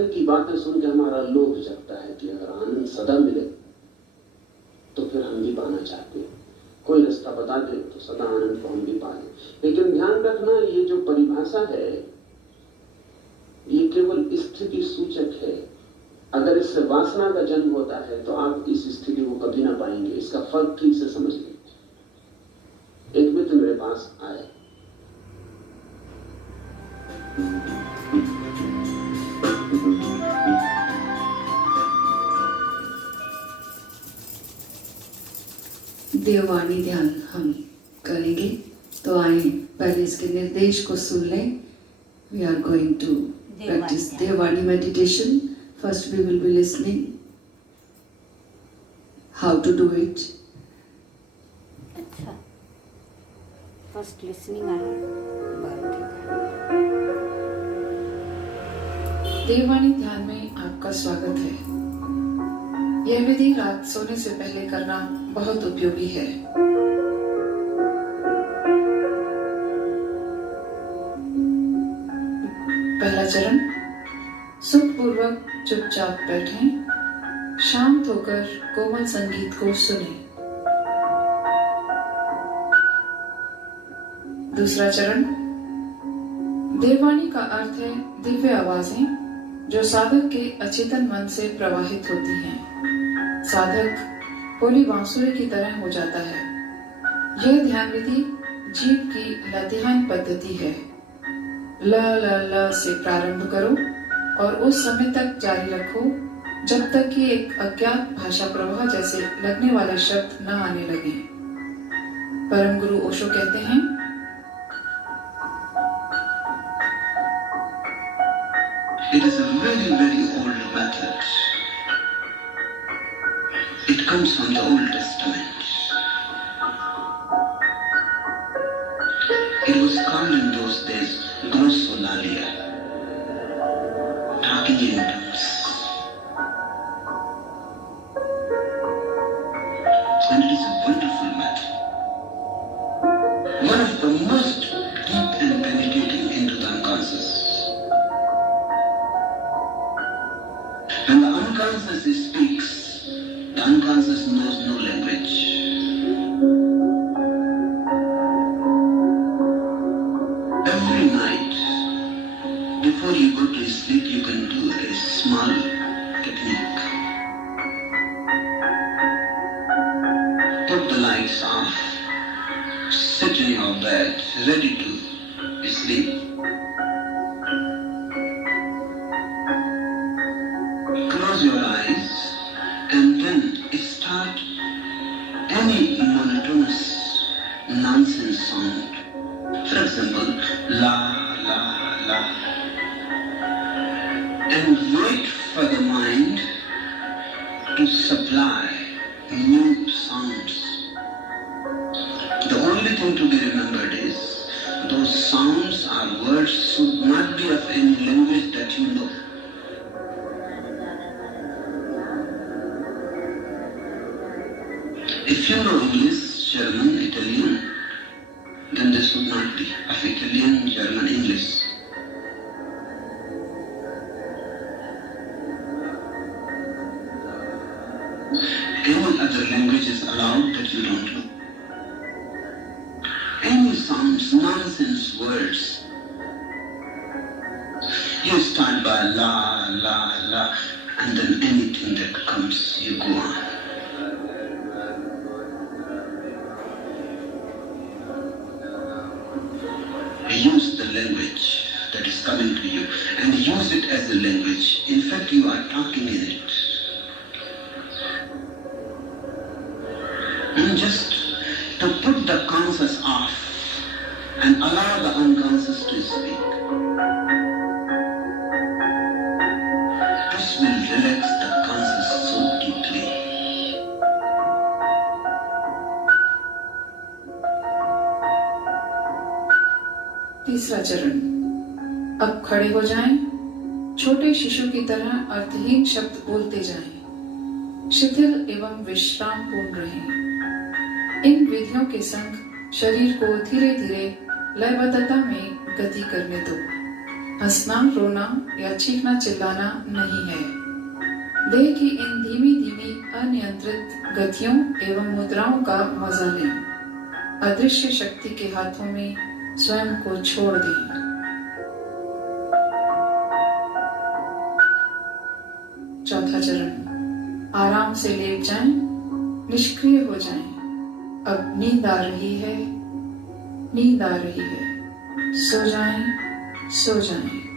तरह की बातें सुन के हमारा लोभ जगता है कि अगर आनंद सदा मिले तो फिर हम भी पाना चाहते हैं। कोई रास्ता बता दे तो सदा आनंद को हम भी पा लें। लेकिन ध्यान रखना, ये जो परिभाषा है ये केवल स्थिति सूचक है। अगर इससे वासना का जन्म होता है तो आप इस स्थिति को कभी ना पाएंगे। इसका फर्क ठीक से समझ लें। एक मित्र मेरे पास आए, देववाणी ध्यान हम करेंगे, तो आए पहले इसके निर्देश को सुन लें। We are going to practise Devvani meditation. First we will be listening how to do it. अच्छा, फर्स्ट लिसनिंग आहे. बरं, ठीक आहे. देववाणी ध्यान में आपका स्वागत है. यह विधि रात सोने से पहले करना बहुत उपयोगी है. पहला चरण, सुखपूर्वक चुपचाप बैठें, शांत होकर कोमल संगीत को सुनें. दूसरा चरण, देववाणी का अर्थ है दिव्य आवाजें जो साधक के अचेतन मन से प्रवाहित होती हैं. साधक होली बांसुरी की तरह हो जाता है. यह ध्यान विधि जीव की लतिहान पद्धति है. ल ल ल से प्रारंभ करो और उस समय तक जारी रखो जब तक कि एक अज्ञात भाषा प्रवाह जैसे लगने वाले शब्द न आने लगे. परम गुरु ओशो कहते हैं, it is a very, very old method. It comes from the Old Testament. It was called in those days glossolalia, talking in tongues. And it is a wonderful method. One of the most deep and penetrating into the unconscious. When the unconscious speaks, the unconscious knows no language. Every night, before you go to sleep, you can do a small technique. Put the lights off, sit in your bed, ready to sleep. Close your eyes and then start any monotonous nonsense sound. For example, la, la, la. And wait for the mind to supply new sounds. The only thing to be remembered is those sounds or words should not be of any language that you know. If you know English, German, Italian, then this would not be of Italian, German, English. Any other language is allowed that you don't know. Any sounds, nonsense words. You start by la, la, la, and then anything that comes, you go on. Use the language that is coming to you and use it as a language. In fact, you are talking in it. And just to put the conscious off and allow the unconscious to speak. This will relax the conscious so deeply. तीसरा चरण, अब खड़े हो जाएं, छोटे शिशु की तरह अर्थहीन शब्द बोलते जाएं, शिथिल एवं विश्राम पूर्ण रहें. इन विधियों के संग शरीर को धीरे धीरे लयबद्धता में गति करने दो. हंसना, रोना या चीखना चिल्लाना नहीं है। देह की इन धीमी धीमी अनियंत्रित गतियों एवं मुद्राओं का मजा लें। अदृश्य शक्ति के हाथों में स्वयं को छोड़ दें। चौथा चरण, आराम से लेट जाएं, निष्क्रिय हो जाएं। अब नींद आ रही है, नींद आ रही है। सो जाएं, सो जाएं।